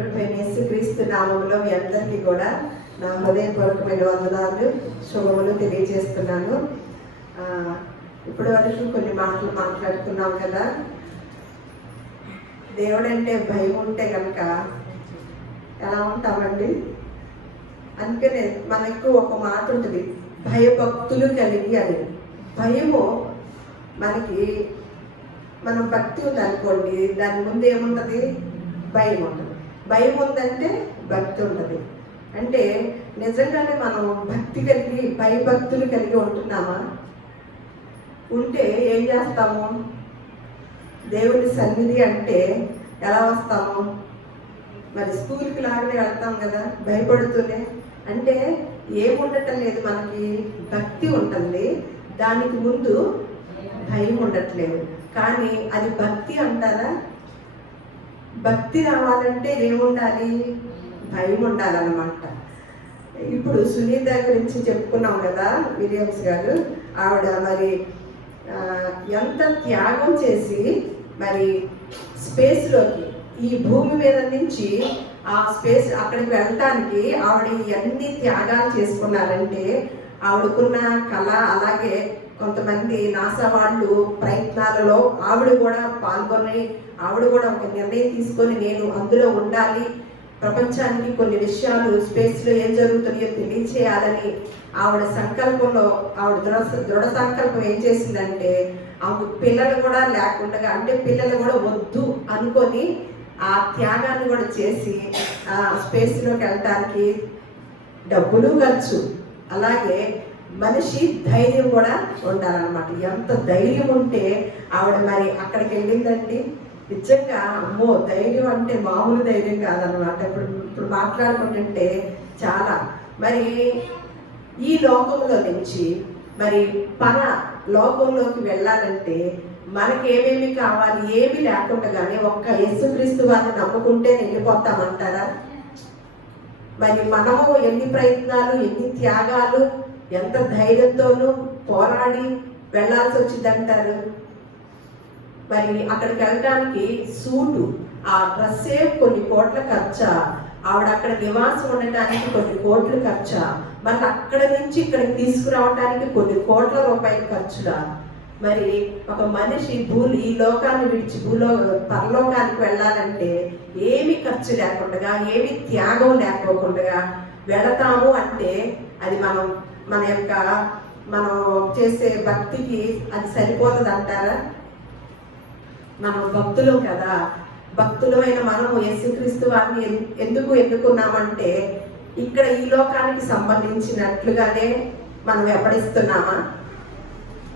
ప్రభువైన యేసుక్రీస్తు నామములో మీ అందరికీ కూడా నా హృదయపూర్వకమైన వందనాలు శుభములు తెలియజేస్తున్నాను. ఇప్పటి వరకు కొన్ని మాటలు మాట్లాడుకున్నాం కదా. దేవుడంటే భయం ఉంటే కనుక ఎలా ఉంటామండి? అందుకనే మనకు ఒక మాట ఉంటుంది, భయభక్తులు కలిగి అని. భయము మనకి, మనం భక్తి ఉంది అనుకోండి, దాని ముందు ఏముంటుంది? భయం ఉంటుంది. భయం ఉందంటే భక్తి ఉంటుంది. అంటే నిజంగానే మనం భక్తి కలిగి భయభక్తులు కలిగి ఉంటున్నామా? ఉంటే ఏం చేస్తాము? దేవుని సన్నిధి అంటే ఎలా వస్తాము? మరి స్కూల్కి లాగానే వెళ్తాం కదా, భయపడుతూనే. అంటే ఏముండటం లేదు, మనకి భక్తి ఉంటుంది, దానికి ముందు భయం ఉండట్లేదు. కానీ అది భక్తి అంటారా? భక్తి రావాలంటే ఏముండాలి? భయం ఉండాలన్నమాట. ఇప్పుడు సునీత గురించి చెప్పుకున్నాం కదా, విలియమ్స్ గారు. ఆవిడ మరి ఎంత త్యాగం చేసి మరి స్పేస్లోకి, ఈ భూమి మీద నుంచి ఆ స్పేస్ అక్కడికి వెళ్ళటానికి ఆవిడ ఎన్ని త్యాగాలు చేసుకున్నారంటే, ఆవిడకున్న కళ, అలాగే కొంతమంది నాసా వాళ్ళు ప్రయత్నాలలో ఆవిడ కూడా పాల్గొని, ఆవిడ కూడా ఒక నిర్ణయం తీసుకొని నేను అందులో ఉండాలి, ప్రపంచానికి కొన్ని విషయాలు స్పేస్లో ఏం జరుగుతున్నాయో తెలియచేయాలని ఆవిడ సంకల్పంలో, ఆవిడ దృఢ సంకల్పం ఏం చేసిందంటే, ఆవిడ పిల్లలు కూడా లేకుండా, అంటే పిల్లలు కూడా వద్దు అనుకొని ఆ త్యాగాన్ని కూడా చేసి ఆ స్పేస్లోకి వెళ్ళటానికి డబ్బులు ఖర్చు, అలాగే మనిషి ధైర్యం కూడా ఉండాలన్నమాట. ఎంత ధైర్యం ఉంటే ఆవిడ మరి అక్కడికి వెళ్ళిందండి. నిజంగా అమ్మో, ధైర్యం అంటే మామూలు ధైర్యం కాదనమాట. ఇప్పుడు మాట్లాడుకుంటుంటే చాలా మరి ఈ లోకంలో నుంచి మరి లోకంలోకి వెళ్ళాలంటే మనకి ఏమేమి కావాలి? ఏమి లేకుండా ఒక్క యేసుక్రీస్తు వారిని నమ్ముకుంటే వెళ్ళిపోతామంటారా? మరి మనము ఎన్ని ప్రయత్నాలు, ఎన్ని త్యాగాలు, ఎంత ధైర్యంతోనూ పోరాడి వెళ్ళాల్సి వచ్చిందంటారు. మరి అక్కడికి వెళ్ళడానికి సూటు, ఆ డ్రెస్సే కొన్ని కోట్ల ఖర్చా, ఆవిడ అక్కడ నివాసం ఉండటానికి కొన్ని కోట్లు ఖర్చా, మళ్ళీ అక్కడ నుంచి ఇక్కడికి తీసుకురావడానికి కొన్ని కోట్ల రూపాయల ఖర్చులా. మరి ఒక మనిషి ఈ లోకాన్ని విడిచి పరలోకానికి వెళ్ళాలంటే ఏమి ఖర్చు లేకుండా, ఏమి త్యాగం లేకోకుండా వెళతాము అంటే అది మనం చేసే భక్తికి అది సరిపోతుంది అంటారా? మనం భక్తులు కదా, భక్తులమైన మనము యేసుక్రీస్తు వారిని ఎందుకు ఎన్నుకున్నామంటే ఇక్కడ ఈ లోకానికి సంబంధించినట్లుగానే మనం వెంబడిస్తున్నామా?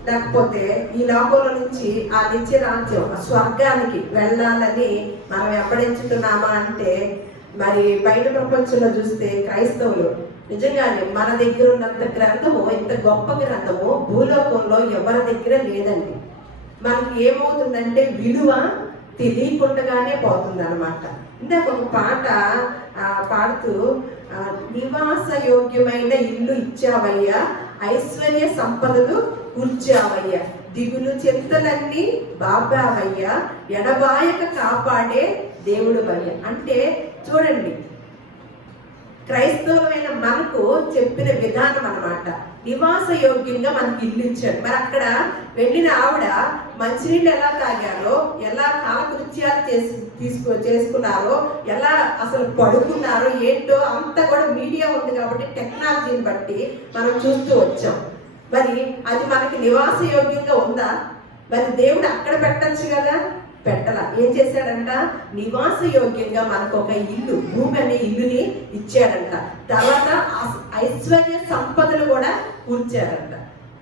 లేకపోతే ఈ లోకంలో నుంచి ఆ నిత్య రాజ్యం, స్వర్గానికి వెళ్ళాలని మనం వెంబడించుతున్నామా అంటే, మరి బయట ప్రపంచంలో చూస్తే క్రైస్తవులు నిజంగానే మన దగ్గర ఉన్నంత గ్రంథము, ఇంత గొప్ప గ్రంథము భూలోకంలో ఎవరి దగ్గర లేదండి. మనకి ఏమవుతుందంటే విలువ తెలియకుండానే పోతుంది అనమాట. ఇందాక ఒక పాట పాడుతూ, నివాస యోగ్యమైన ఇల్లు ఇచ్చావయ్యా, ఐశ్వర్య సంపదలు కూర్చావయ్యా, దిగులు చింతలన్నీ బాబావయ్యా, ఎడబాయక కాపాడే దేవుడు వయ్య. అంటే చూడండి, క్రైస్తవులమైన మనకు చెప్పిన విధానం అన్నమాట. నివాస యోగ్యంగా మనకి ఇల్లు ఇచ్చాడు. మరి అక్కడ వెళ్ళిన ఆవిడ మంచినీళ్ళు ఎలా తాగారో, ఎలా కాలకృత్యాలు చేసుకున్నారో, ఎలా అసలు పడుకున్నారో ఏంటో అంతా కూడా మీడియా ఉంది కాబట్టి టెక్నాలజీని బట్టి మనం చూస్తూ వచ్చాం. మరి అది మనకి నివాస యోగ్యంగా ఉందా? మరి దేవుడు అక్కడ పెట్టచ్చు కదా, పెట్టలా. ఏం చేశాడంట? నివాస యోగ్యంగా మనకు ఒక ఇల్లు, భూమి అనే ఇల్లుని ఇచ్చాడంట. తర్వాత ఐశ్వర్య సంపదలు కూడా కూర్చాడంట.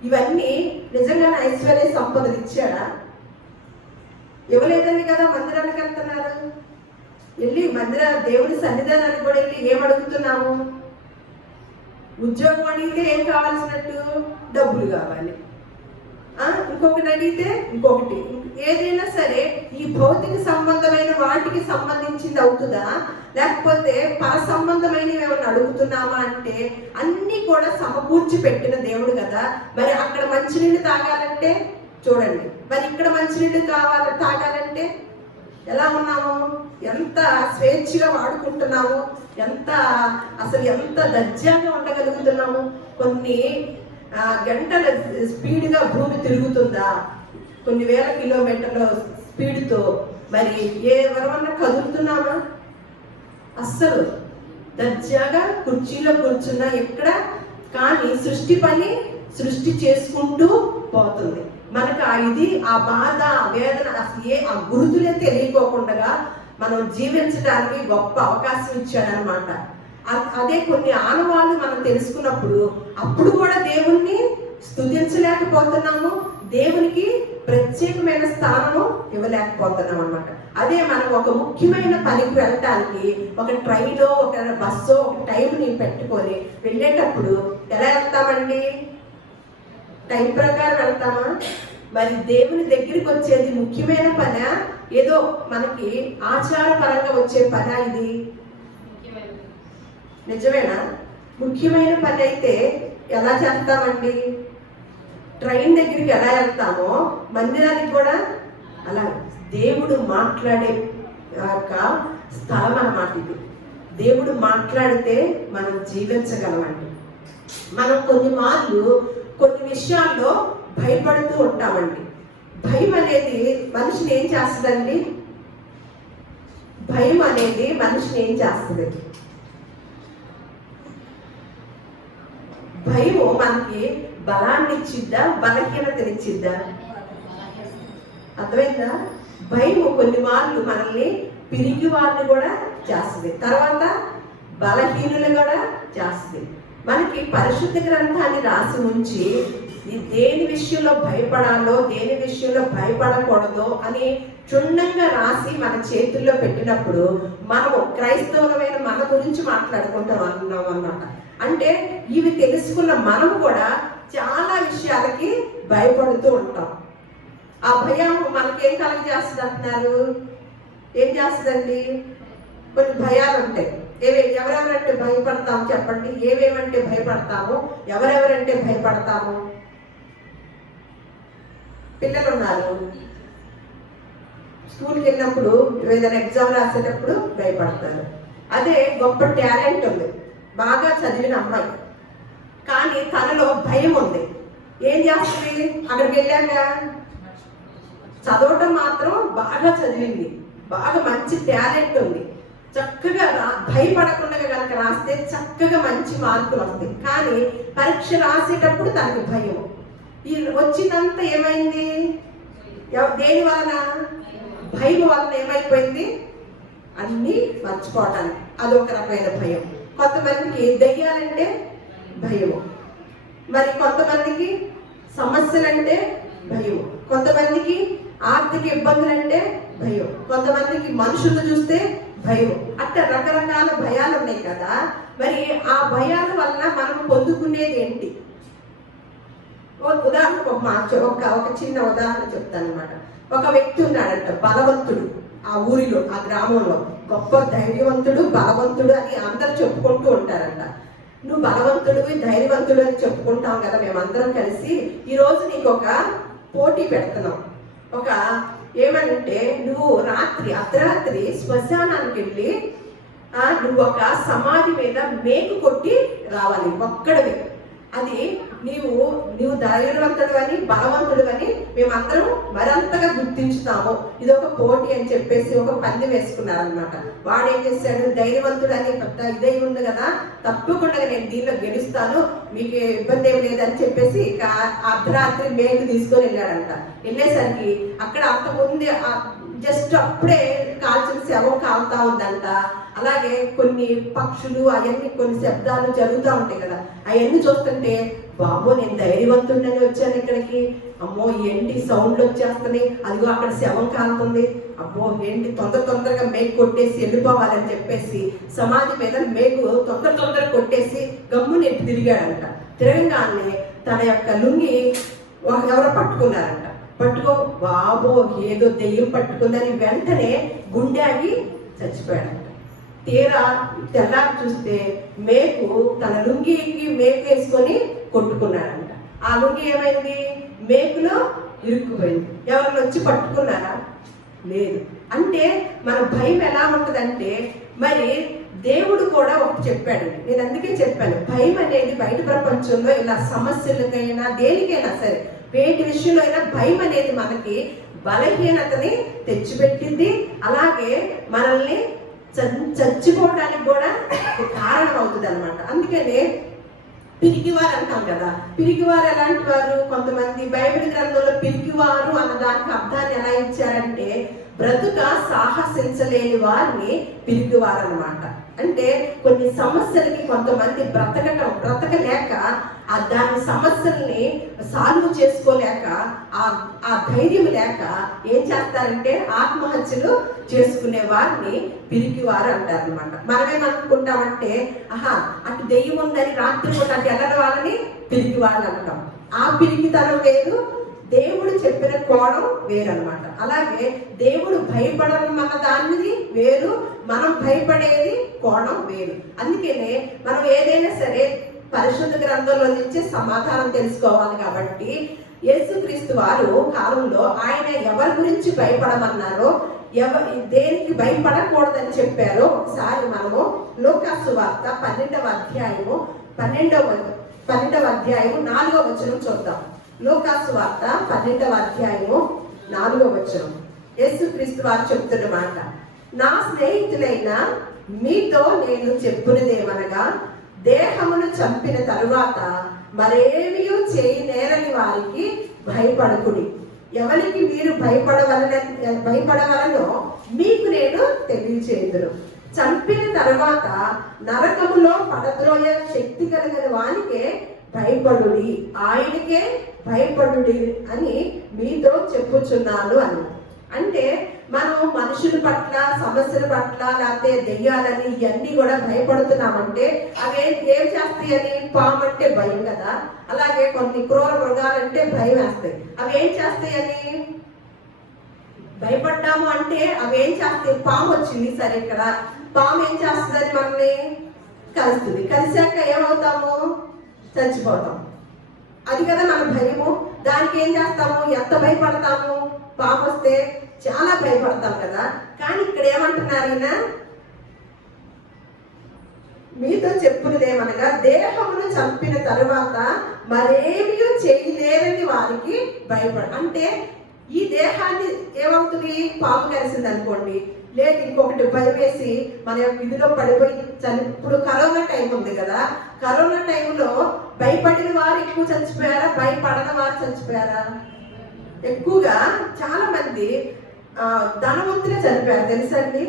ఇవన్నీ నిజంగానే ఐశ్వర్య సంపదలు ఇచ్చాడా? ఇవ్వలేదని కదా మందిరానికి వెళ్తున్నారు. వెళ్ళి దేవుని సన్నిధానానికి కూడా వెళ్ళి ఏమడుగుతున్నాము? ఉద్యోగం అడిగితే ఏం కావాల్సినట్టు? డబ్బులు కావాలి. ఇంకొకటి అడిగితే ఇంకొకటి. ఏదైనా సరే ఈ భౌతిక సంబంధమైన వాటికి సంబంధించింది అవుతుందా, లేకపోతే పర సంబంధమైనవి ఏమైనా అడుగుతున్నామా అంటే అన్నీ కూడా సమకూర్చి పెట్టిన దేవుడు కదా. మరి అక్కడ మంచినీళ్ళు తాగాలంటే చూడండి, మరి ఇక్కడ మంచినీళ్ళు తాగాలంటే ఎలా ఉన్నాము, ఎంత స్వేచ్ఛగా వాడుకుంటున్నాము, ఎంత దర్జాగా ఉండగలుగుతున్నాము. కొన్ని గంటల స్పీడ్గా భూమి తిరుగుతుందా, కొన్ని వేల కిలోమీటర్ల స్పీడ్తో మరి ఎవరన్నా కదులుతున్నామా? అస్సలు దర్జాగా కుర్చీలో కూర్చున్నా ఎక్కడ కానీ సృష్టి పని సృష్టి చేసుకుంటూ పోతుంది. మనకు ఆ బాధ, ఆ వేదన, అసలు ఆ గుర్తులే తెలియకోకుండా మనం జీవించడానికి గొప్ప అవకాశం ఇచ్చాడనమాట. అదే కొన్ని ఆనవాళ్ళు మనం తెలుసుకున్నప్పుడు అప్పుడు కూడా దేవుణ్ణి స్తుతించలేకపోతున్నాము, దేవునికి ప్రత్యేకమైన స్థానము ఇవ్వలేకపోతున్నాం అనమాట. అదే మనం ఒక ముఖ్యమైన పనికి వెళ్ళటానికి ఒక ట్రైనో ఒక బస్సో ఒక టైంని పెట్టుకొని వెళ్ళేటప్పుడు ఎలా వెళ్తామండి? టైం ప్రకారం వెళ్తామా? మరి దేవుని దగ్గరికి వచ్చేది ముఖ్యమైన పనా, ఏదో మనకి ఆచారపరంగా వచ్చే పనా? ఇది నిజమేనా? ముఖ్యమైన పని అయితే ఎలా చేస్తామండి? ట్రైన్ దగ్గరికి ఎలా వెళ్తామో మందిరానికి కూడా అలా. దేవుడు మాట్లాడే స్థలం అన్నమాట ఇది. దేవుడు మాట్లాడితే మనం జీవించగలమండి. మనం కొన్ని విషయాల్లో భయపడుతూ ఉంటామండి. భయం అనేది మనిషిని ఏం చేస్తుందండి? భయం అనేది మనిషిని ఏం చేస్తుంది? భయము మనకి బలాన్ని ఇచ్చిద్దా, బలహీనతనిచ్చిద్దా? అర్థమైందా? భయము కొన్ని మార్లు మనల్ని పిరికి వారిని కూడా చేస్తుంది, తర్వాత బలహీనులు కూడా చేస్తుంది. మనకి పరిశుద్ధ గ్రంథాన్ని రాసి ఉంచి దేని విషయంలో భయపడాలో దేని విషయంలో భయపడకూడదో అని క్షుణ్ణంగా రాసి మన చేతుల్లో పెట్టినప్పుడు మనము క్రైస్తవులమైన మన గురించి మాట్లాడుకుంటాం అన్నాం అన్నమాట. అంటే ఇవి తెలుసుకున్న మనము కూడా చాలా విషయాలకి భయపడుతూ ఉంటాం. ఆ భయం మనకేం కలగజేస్తుంది అంటున్నారు? ఏం చేస్తుందండి? కొన్ని భయాలు ఉంటాయి. ఎవరెవరంటే భయపడతాము చెప్పండి? ఏవేమంటే భయపడతాము? ఎవరెవరంటే భయపడతాము? పిల్లలు ఉన్నారు, స్కూల్కి వెళ్ళినప్పుడు ఏదైనా ఎగ్జామ్ రాసేటప్పుడు భయపడతారు. అదే గొప్ప టాలెంట్ ఉంది, బాగా చదివిన అమ్మాయి, కానీ తనలో భయం ఉంది. ఏం చేస్తుంది? అక్కడికి వెళ్ళాక చదవటం మాత్రం బాగా చదివింది, బాగా మంచి టాలెంట్ ఉంది, చక్కగా భయపడకుండా కనుక రాస్తే చక్కగా మంచి మార్కులు వస్తాయి. కానీ పరీక్ష రాసేటప్పుడు తనకి భయం. ఈ వచ్చినంత ఏమైంది? దేని వలన? భయం వలన ఏమైపోయింది? అన్నీ మర్చిపోవటానికి అదొక రకమైన భయం. కొంతమందికి దయ్యాలంటే భయము, మరి కొంతమందికి సమస్యలంటే భయం, కొంతమందికి ఆర్థిక ఇబ్బందులంటే భయం, కొంతమందికి మనుషులను చూస్తే భయం. అట్లా రకరకాల భయాలు ఉన్నాయి కదా. మరి ఆ భయాల వల్ల మనం పొందుకునేది ఏంటి? ఉదాహరణకు ఒక చిన్న ఉదాహరణ చెప్తాను అనమాట. ఒక వ్యక్తి ఉన్నాడంట, బలవంతుడు. ఆ ఊరిలో, ఆ గ్రామంలో గొప్ప ధైర్యవంతుడు, బలవంతుడు అని అందరూ చెప్పుకుంటూ ఉంటారంట. నువ్వు బలవంతుడివి, ధైర్యవంతుడు అని చెప్పుకుంటాం కదా మేమందరం కలిసి. ఈరోజు నీకు ఒక పోటీ పెడుతున్నాం. ఏమనంటే నువ్వు అర్ధరాత్రి శ్మశానానికి వెళ్ళి నువ్వు ఒక సమాధి మీద మేకు కొట్టి రావాలి ఒక్కడివి. అది నీవు ధైర్యవంతుడు అని, బలవంతుడు అని మేమందరం మరంతగా గుర్తించుతాము. ఇది ఒక పోటీ అని చెప్పేసి ఒక పందెం వేసుకున్నారనమాట. వాడు ఏం చేశాడు? ధైర్యవంతుడు అని పెద్ద ఇదై ఉంది కదా, తప్పకుండా నేను దీనిలో గెలుస్తాను, మీకు ఇబ్బంది ఏమి లేదని చెప్పేసి అర్ధరాత్రి మేకు తీసుకొని వెళ్ళాడంట. వెళ్ళేసరికి అక్కడ అంతకుముందే జస్ట్ అప్పుడే కాల్చిన శవం కాలుతా ఉందంట. అలాగే కొన్ని పక్షులు అవన్నీ కొన్ని శబ్దాలు జరుగుతూ ఉంటాయి కదా, అవన్నీ చూస్తుంటే బాబో నేను ధైర్యవంతుడిని వచ్చాను ఇక్కడికి, అమ్మో ఏంటి సౌండ్లు వచ్చేస్తున్నాయి, అదిగో అక్కడ శవం కాలుతుంది, అమ్మో ఏంటి తొందరగా మేకు కొట్టేసి వెళ్ళిపోవాలని చెప్పేసి సమాధి మీద మేకు తొందరగా కొట్టేసి గమ్ముని తిరిగాడంట. తిరగగానే తన యొక్క లుంగి ఎవరో పట్టుకున్నారంట. బాబో ఏదో దెయ్యం పట్టుకుందని వెంటనే గుండె ఆగి చచ్చిపోయాడంట. తీరా తెల్లారి చూస్తే మేకు తన లుంగికి మేకు వేసుకొని కొట్టుకున్నాడంట. ఆ లుంగి ఏమైంది? మేకులో ఇరుక్కుపోయింది. ఎవరైనా వచ్చి పట్టుకున్నారా? లేదు. అంటే మన భయం ఎలా ఉంటుందంటే, మరి దేవుడు కూడా ఒకటి చెప్పాడు. నేను అందుకే చెప్పాను, భయం అనేది బయట ప్రపంచంలో ఇలా సమస్యలకైనా దేనికైనా సరే వేటి విషయంలో అయినా భయం అనేది మనకి బలహీనతని తెచ్చిపెట్టింది. అలాగే మనల్ని చచ్చిపోవడానికి కూడా కారణం అవుతుంది అనమాట. అందుకనే పిరికివారు అంటాం కదా. పిరికివారు ఎలాంటి వారు? కొంతమంది బైబిల్ గ్రంథంలో పిరికివారు అన్న దానికి అర్థాన్ని ఎలా ఇచ్చారంటే, బ్రతుక సాహసించలేని వారిని పిరికివారు అన్నమాట. అంటే కొన్ని సమస్యలకి కొంతమంది బ్రతకలేక దాని సమస్యల్ని సాల్వ్ చేసుకోలేక ఆ ధైర్యం లేక ఏం చేస్తారంటే ఆత్మహత్యలు చేసుకునే వారిని పిరికివారు అంటారు అనమాట. మనమేమనుకుంటామంటే, అటు దెయ్యం ఉందని రాత్రి పూట అటు వెళ్ళని వాళ్ళని పిరికివాళ్ళు అంటాం. ఆ పిరికితనం వేరు, దేవుడు చెప్పిన కోణం వేరనమాట. అలాగే దేవుడు భయపడడం అన్న దానిది వేరు, మనం భయపడేది కోణం వేరు. అందుకనే మనం ఏదైనా సరే పరిశుద్ధ గ్రంథంలో నుంచి సమాధానం తెలుసుకోవాలి. కాబట్టి యేసుక్రీస్తు వారు కాలంలో ఆయన ఎవరి గురించి భయపడమన్నారో, దేనికి భయపడకూడదని చెప్పారో ఒకసారి మనము లూకాసు వార్త 12వ అధ్యాయము 4వ వచనం చూద్దాం. లూకాసు వార్త 12వ అధ్యాయము 4వ వచనం. యేసుక్రీస్తు వారు చెప్తున్న మాట, నా స్నేహితులైన మీతో నేను చెప్పునదేమనగా, దేహమును చంపిన తరువాత మరేమీ చేయనేరని వారికి భయపడకుడి. ఎవరికి మీరు భయపడవలనో మీకు నేను తెలియచేయుదును. చంపిన తరువాత నరకములో పడద్రోయ శక్తి కలిగిన వానికే భయపడుడి, ఆయనకే భయపడుడి అని మీతో చెప్పుచున్నాను అని. అంటే మనం మనుషుల పట్ల, సమస్యల పట్ల, లేకపోతే దెయ్యాలని ఇవన్నీ కూడా భయపడుతున్నామంటే అవి ఏం చేస్తాయని? పాము అంటే భయం కదా. అలాగే కొన్ని క్రూర మృగాలంటే భయం వేస్తాయి. అవి ఏం చేస్తాయని భయపడ్డాము అంటే అవి ఏం చేస్తాయి? పాము వచ్చింది సరే, ఇక్కడ పాము ఏం చేస్తుందని మనల్ని కలుస్తుంది. కలిసాక ఏమవుతాము? చచ్చిపోతాం. అది కదా మన భయము. దానికి ఏం చేస్తాము? ఎంత భయపడతాము? పాము వస్తే చాలా భయపడతాం కదా. కానీ ఇక్కడ ఏమంటున్నారు ఈయన? మీతో చెప్పున్నదేమనగా, దేహమును చంపిన తరువాత మరేమీ చేయలేరని వారికి భయపడ. అంటే ఈ దేహాన్ని ఏమవుతుంది? పాము కలిసింది అనుకోండి, లేదు ఇంకొకటి భయం వేసి మన విధిలో పడిపోయి ఇప్పుడు కరోనా టైం ఉంది కదా. కరోనా టైంలో భయపడిన వారు ఎక్కువ చచ్చిపోయారా? భయపడని వారు చచ్చిపోయారా? ఎక్కువగా చాలా మంది ధనవంతులే చనిపోయారు తెలుసండి.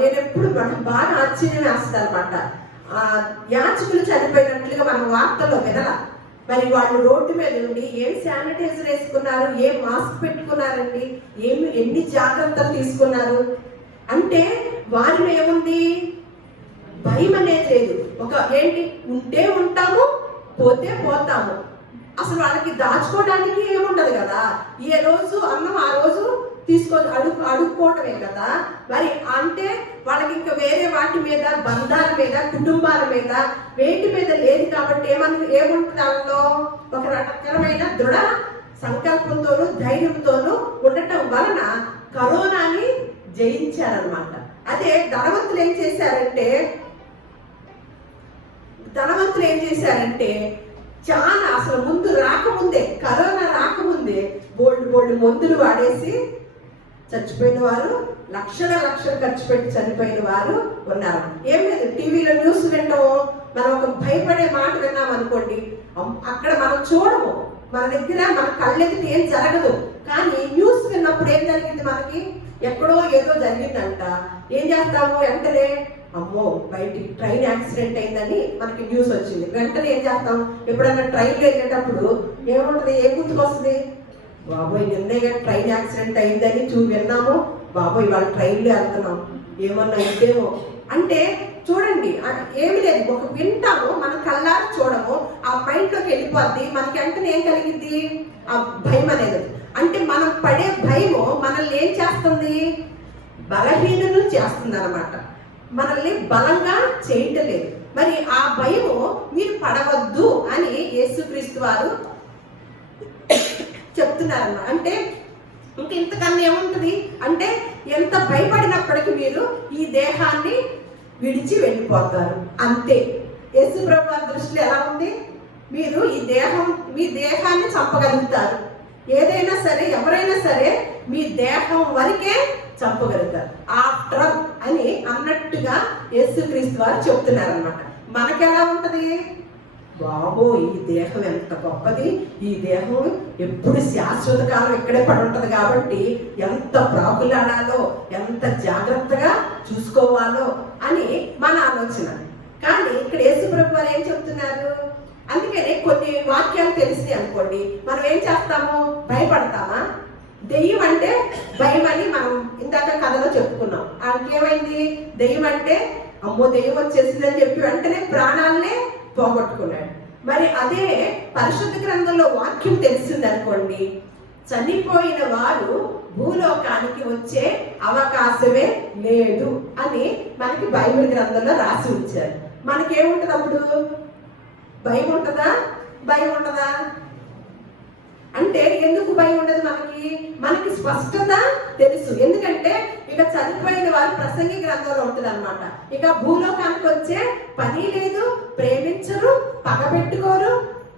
నేను ఎప్పుడు బాగా ఆశ్చర్యం వేస్తాను అనమాట. యాచకులు చనిపోయినట్లుగా మనం వార్తల్లో వినలా. మరి వాళ్ళు రోడ్డు మీద ఉండి ఏం శానిటైజర్ వేసుకున్నారు, ఏం మాస్క్ పెట్టుకున్నారండి, ఎన్ని జాగ్రత్తలు తీసుకున్నారు. అంటే వారిలో ఏముంది? భయం అనేది లేదు. ఏంటి? ఉంటే ఉంటాము, పోతే పోతాము. అసలు వాళ్ళకి దాచుకోవడానికి ఏముండదు కదా. ఏ రోజు అన్నం ఆ రోజు అడుక్కోవటమే కదా. మరి అంటే వాళ్ళకి ఇంకా వేరే వాటి మీద, బంధాల మీద, కుటుంబాల మీద, వేటి మీద లేదు. కాబట్టి ఏముంటుంది అందులో? ఒక రకమైన దృఢ సంకల్పంతోనూ ధైర్యంతోనూ ఉండటం వలన కరోనాని జయించారనమాట. అదే ధనవంతులు ఏం చేశారంటే చాలా అసలు ముందు రాకముందే, కరోనా రాకముందే బోల్డ్ మందులు వాడేసి చచ్చిపోయిన వారు, లక్షల ఖర్చు పెట్టి చనిపోయిన వారు ఉన్నారు. ఏం లేదు, టీవీలో న్యూస్ వింటాము, మనం ఒక భయపడే మాట విన్నాం అనుకోండి, అక్కడ మనం చూడము, మన దగ్గర మన కళ్ళెత్తి ఏం జరగదు. కానీ న్యూస్ విన్నప్పుడు ఏం జరిగింది? మనకి ఎక్కడో ఏదో జరిగిందంట. ఏం చేస్తాము? వెంటనే అమ్మో బయటికి ట్రైన్ యాక్సిడెంట్ అయిందని మనకి న్యూస్ వచ్చింది. వెంటనే ఏం చేస్తాం? ఎప్పుడైనా ట్రైన్లో వెళ్ళేటప్పుడు ఏముంటుంది? ఏ గుర్తుకొస్తుంది? బాబోయ్ నిన్నే ట్రైన్ యాక్సిడెంట్ అయిందని విన్నాము, బాబోయ్ వాళ్ళ ట్రైన్లో వెళ్తున్నాం, ఏమన్నా ఇదేమో అంటే చూడండి, ఏమి లేదు, ఒక వింటాము, మన కళ్ళారు చూడము, ఆ మైండ్లోకి వెళ్ళిపోద్ది. మనకి వెంటనే ఏం కలిగింది? ఆ భయం అనేది. అంటే మనం పడే భయము మనల్ని ఏం చేస్తుంది? బలహీనలు చేస్తుంది అనమాట. మనల్ని బలంగా చేయటలేదు. మరి ఆ భయము మీరు పడవద్దు అని యేసుక్రీస్తు వారు చెప్తున్నారన్నమాట. అంటే ఇంతకన్నా ఏముంటుంది అంటే ఎంత భయపడినప్పటికీ మీరు ఈ దేహాన్ని విడిచి వెళ్ళిపోతారు అంతే. యేసు ప్రభు వారి దృష్టిలో ఎలా ఉంది? మీరు మీ దేహాన్ని చంపగలుగుతారు, ఏదైనా సరే ఎవరైనా సరే మీ దేహం వరకే చంపగలుగుతారు ఆఫ్టర్ అని అన్నట్టుగా యేసుక్రీస్తు వారు చెప్తున్నారు అన్నమాట. మనకెలా ఉంటది? బాబో ఈ దేహం ఎంత గొప్పది, ఈ దేహం ఎప్పుడు శాశ్వత కాలం ఇక్కడే పడి ఉంటది కాబట్టి ఎంత ప్రాకులాడాలో, ఎంత జాగ్రత్తగా చూసుకోవాలో అని మన ఆలోచన. కానీ ఇక్కడ యేసు ప్రభు వారు ఏం చెప్తున్నారు? అందుకనే కొన్ని వాక్యాలు తెలిసినాయి అనుకోండి, మనం ఏం చేస్తాము? భయపడతామా? దెయ్యం అంటే భయం అని మనం ఇందాక కథలో చెప్పుకున్నాం. ఆయనకేమైంది? దెయ్యం అంటే అమ్మో దెయ్యం వచ్చేసిందని చెప్పి వెంటనే ప్రాణాలనే పోగొట్టుకున్నాడు. మరి అదే పరిశుద్ధ గ్రంథంలో వాక్యం తెలిసింది అనుకోండి, చనిపోయిన వారు భూలోకానికి వచ్చే అవకాశమే లేదు అని మనకి బైబిల్ గ్రంథంలో రాసి ఉంచారు. మనకేముంటది అప్పుడు? భయం ఉంటుందా? భయం ఉండదా? అంటే ఎందుకు భయం ఉండదు? మనకి స్పష్టత తెలుసు. ఎందుకంటే ఇక చనిపోయిన వారు ప్రసంగి గ్రంథంలో ఉంటుంది అనమాట. ఇక భూలోకానికి వచ్చే పని లేదు, ప్రేమించరు, పగబెట్టుకోరు,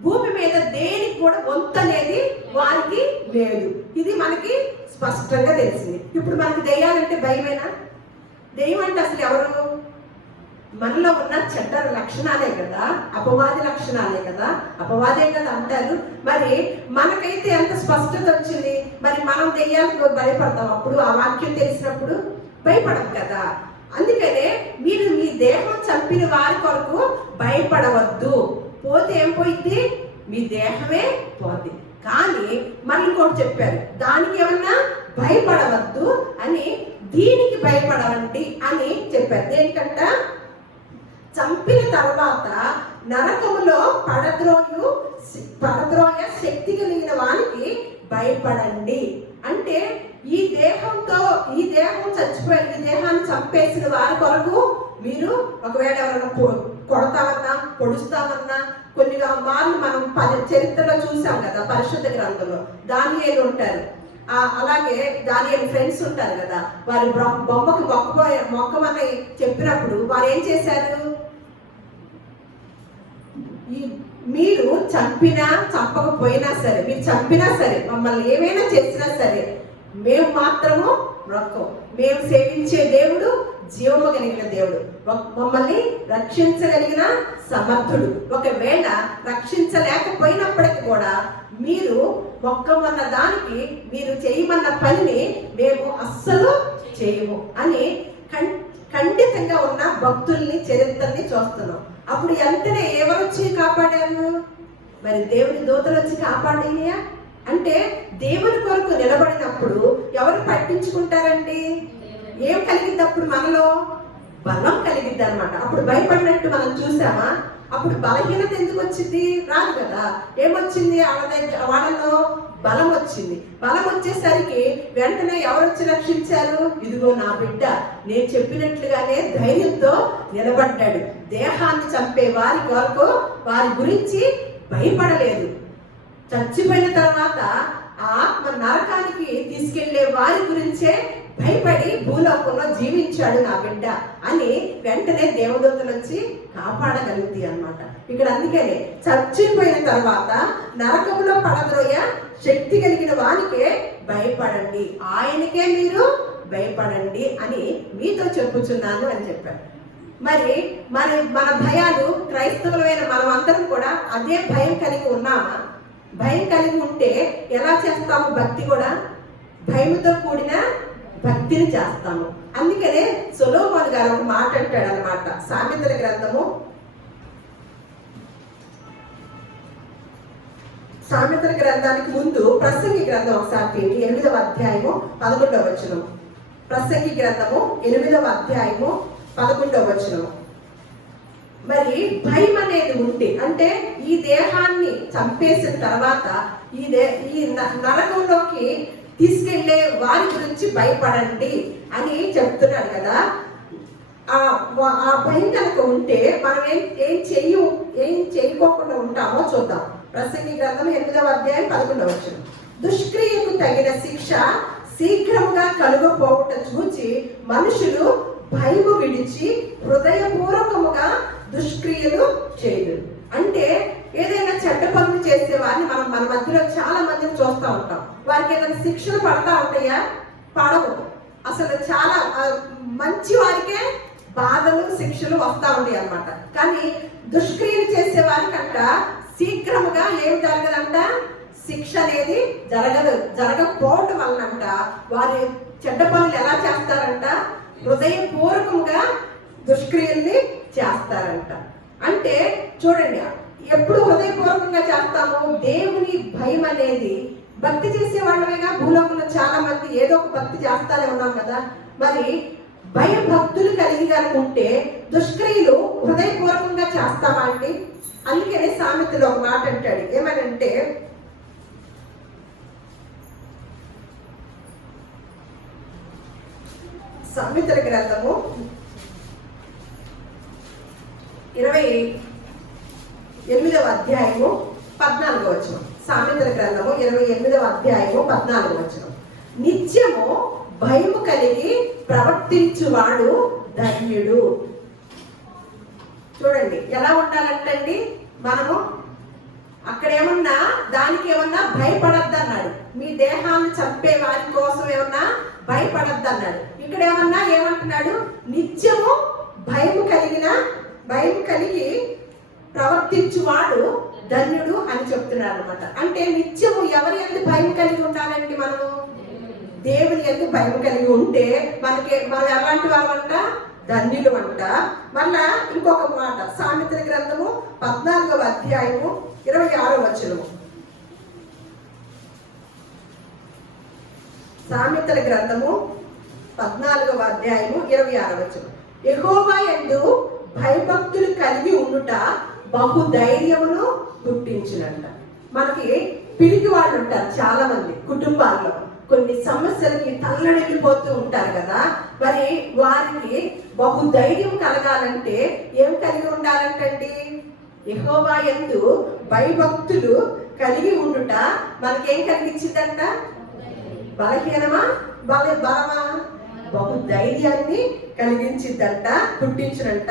భూమి మీద దేనికి కూడా వంతు అనేది వారికి లేదు. ఇది మనకి స్పష్టంగా తెలిసింది. ఇప్పుడు మనకి దెయ్యాలంటే భయమేనా? దెయ్యం అంటే అసలు ఎవరు? మనలో ఉన్న చెడ్డ లక్షణాలే కదా, అపవాది లక్షణాలే కదా, అపవాదే కదా అంటారు. మరి మనకైతే ఎంత స్పష్టత వచ్చింది? మరి మనం దెయ్యాలకు భయపడతాం అప్పుడు? ఆ వాక్యం తెలిసినప్పుడు భయపడం కదా. అందుకనే మీరు మీ దేహం చంపిన వారి కొరకు భయపడవద్దు. పోతే ఏం పోయింది? మీ దేహమే పోద్ది. కానీ మళ్ళీ ఇంకోటి చెప్పారు, దానికి ఏమన్నా భయపడవద్దు అని, దీనికి భయపడవండి అని చెప్పారు. దేనికంట? చంపిన తర్వాత నరకములో పడద్రోయ శక్తి కలిగిన వానికి భయపడండి. అంటే ఈ దేహం చచ్చిపోయిన ఈ దేహాన్ని చంపేసిన వారి కొరకు మీరు ఒకవేళ ఎవరైనా కొడతామన్నా, పొడుస్తామన్నా, కొన్ని మార్లు మనం చరిత్రలో చూసాం కదా పరిశుద్ధ గ్రంథంలో. దానియేలు ఉంటారు, అలాగే దానియేలు ఫ్రెండ్స్ ఉంటారు కదా, వారి బొమ్మకి మొక్కమని చెప్పినప్పుడు వారు ఏం చేశారు? మీరు చంపకపోయినా సరే, మీరు చంపినా సరే, మమ్మల్ని ఏమైనా చేసినా సరే మేము మాత్రము మొక్కం. మేము సేవించే దేవుడు జీవము కలిగిన దేవుడు, మమ్మల్ని రక్షించగలిగిన సమర్థుడు. ఒకవేళ రక్షించలేకపోయినప్పటికీ కూడా మీరు మొక్కమన్న దానికి, మీరు చేయమన్న పనిని మేము అస్సలు చేయము అని ఖండితంగా ఉన్న భక్తుల్ని చరిత్రని చూస్తున్నాం. అప్పుడు వెంటనే ఎవరు వచ్చి కాపాడారు? మరి దేవుని దూతలు వచ్చి కాపాడినయా? అంటే దేవుని కొరకు నిలబడినప్పుడు ఎవరు పట్టించుకుంటారండి? ఏం కలిగింది అప్పుడు? మనలో బలం కలిగిద్ది అనమాట. అప్పుడు భయపడినట్టు మనం చూసామా? అప్పుడు బలహీనత ఎందుకు వచ్చింది? రాదు కదా. ఏమొచ్చింది? వాళ్ళలో బలం వచ్చింది. బలం వచ్చేసరికి వెంటనే ఎవరు వచ్చి రక్షించారు? ఇదిగో నా బిడ్డ నేను చెప్పినట్లుగానే ధైర్యంతో నిలబడ్డాడు. దేహాన్ని చంపే వారి గురించి భయపడలేదు. చచ్చిపోయిన తర్వాత ఆత్మ నరకానికి తీసుకెళ్లే వారి గురించే భయపడి భూలోకంలో జీవించాడు నా బిడ్డ అని వెంటనే దేవదూతలు వచ్చి కాపాడగలుగుతాయి అన్నమాట. ఇక్కడ అందుకనే చచ్చిపోయిన తర్వాత నరకంలో పడద్రోయ శక్తి కలిగిన వానికే భయపడండి, ఆయనకే మీరు భయపడండి అని మీతో చెప్పుచున్నాను అని చెప్పారు. మరి మన భయాలు, క్రైస్తవులమైన మనమందరం కూడా అదే భయం కలిగి ఉన్నామా? భయం కలిగి ఉంటే ఎలా చేస్తాము? భక్తి కూడా భయముతో కూడిన భక్తిని చేస్తాము. అందుకనే సొలొమోను గారు ఒక మాట అంటాడు అనమాట. సామెతల గ్రంథము, సామెతల గ్రంథానికి ముందు ప్రసంగి గ్రంథం ఒకసారి 8వ అధ్యాయము 11వ వచనం. ప్రసంగి గ్రంథము 8వ అధ్యాయము 11వ వచనం. మరి భయం అనేది ఉంటే, అంటే ఈ దేహాన్ని చంపేసిన తర్వాత ఈ నరకంలోకి తీసుకెళ్లే వారి గురించి భయపడండి అని చెప్తున్నాడు కదా. ఆ భయం కనుక ఉంటే మనం ఏం చేయకోకుండా ఉంటామో చూద్దాం. ప్రసంగి గ్రంథం 8వ అధ్యాయం 11వ వచనం. దుష్క్రియకు తగిన శిక్ష శీఘ్రముగా కలుగపోవుట చూచి మనుషులు భయము విడిచి హృదయపూర్వకముగా దుష్క్రియలు చేయదు. అంటే ఏదైనా చెడ్డ పనులు చేసే వారిని మనం మన మధ్యలో చాలా మందిని చూస్తూ ఉంటాం. వారికి ఏదైనా శిక్షలు పడతా ఉంటాయా? పడవు. అసలు చాలా మంచి వారికే బాధలు శిక్షలు వస్తూ ఉంటాయి అన్నమాట. కానీ దుష్క్రియలు చేసే వారికంట శీఘ్రముగా ఏం జరగదంట, శిక్ష అనేది జరగకపోవటం వలనంట వారి చెడ్డ పనులు ఎలా చేస్తారంట, హృదయపూర్వకంగా దుష్క్రియల్ని చేస్తారంట. అంటే చూడండి, ఎప్పుడు హృదయపూర్వకంగా చేస్తాము? దేవుని భయం అనేది భక్తి చేసే వాళ్ళమేగా. భూలోకంలో చాలా మంది ఏదో ఒక భక్తి చేస్తానే ఉన్నాం కదా. మరి భయభక్తులు కలిగి ఉంటే దుష్క్రియలు హృదయపూర్వకంగా చేస్తామా అండి? అందుకనే సామెతలో ఒక మాట అంటాడు. ఏమనంటే, సామెతల గ్రంథము 28వ అధ్యాయము 14వ వచనం. సామెతల గ్రంథము 28వ అధ్యాయము 14వ వచనం. నిత్యము భయము కలిగి ప్రవర్తించువాడు ధన్యుడు. చూడండి ఎలా ఉండాలంటండి మనము. అక్కడ ఏమన్నా దానికి ఏమన్నా భయపడద్దు అన్నాడు. మీ దేహాన్ని చంపే వారి కోసం ఏమన్నా భయపడద్దు అన్నాడు. ఇక్కడ ఏమంటున్నాడు? నిత్యము భయం కలిగి ప్రవర్తించువాడు ధన్యుడు అని చెప్తున్నాడు అనమాట. అంటే నిత్యము ఎవరి యందు భయం కలిగి ఉండాలండి? మనము దేవుని యందు భయం కలిగి ఉంటే మనం ఎలాంటి వాళ్ళంట? ధన్యులు అంట. మళ్ళా ఇంకొక మాట, సామెతల గ్రంథము 14వ అధ్యాయము 26వ వచనము. సామెతల గ్రంథము 14వ అధ్యాయము 26వ వచనం. యెహోవా యందు భయభక్తులు కలిగి ఉండుట బహుధైర్యమును పుట్టించునంట. మనకి పిరికి వాళ్ళు ఉంటారు చాలా మంది కుటుంబాల్లో. కొన్ని సమస్యలకి తల్లడిల్లిపోతూ ఉంటారు కదా. మరి వారికి బహుధైర్యం కలగాలంటే ఏం కలిగి ఉండాలంటండి? యెహోవా యందు భయభక్తులు కలిగి ఉండుట మనకేం కలిగించిందంట? బలహీనమా బలమా? బహుధైర్యాన్ని కలిగించిందంట, పుట్టించునంట.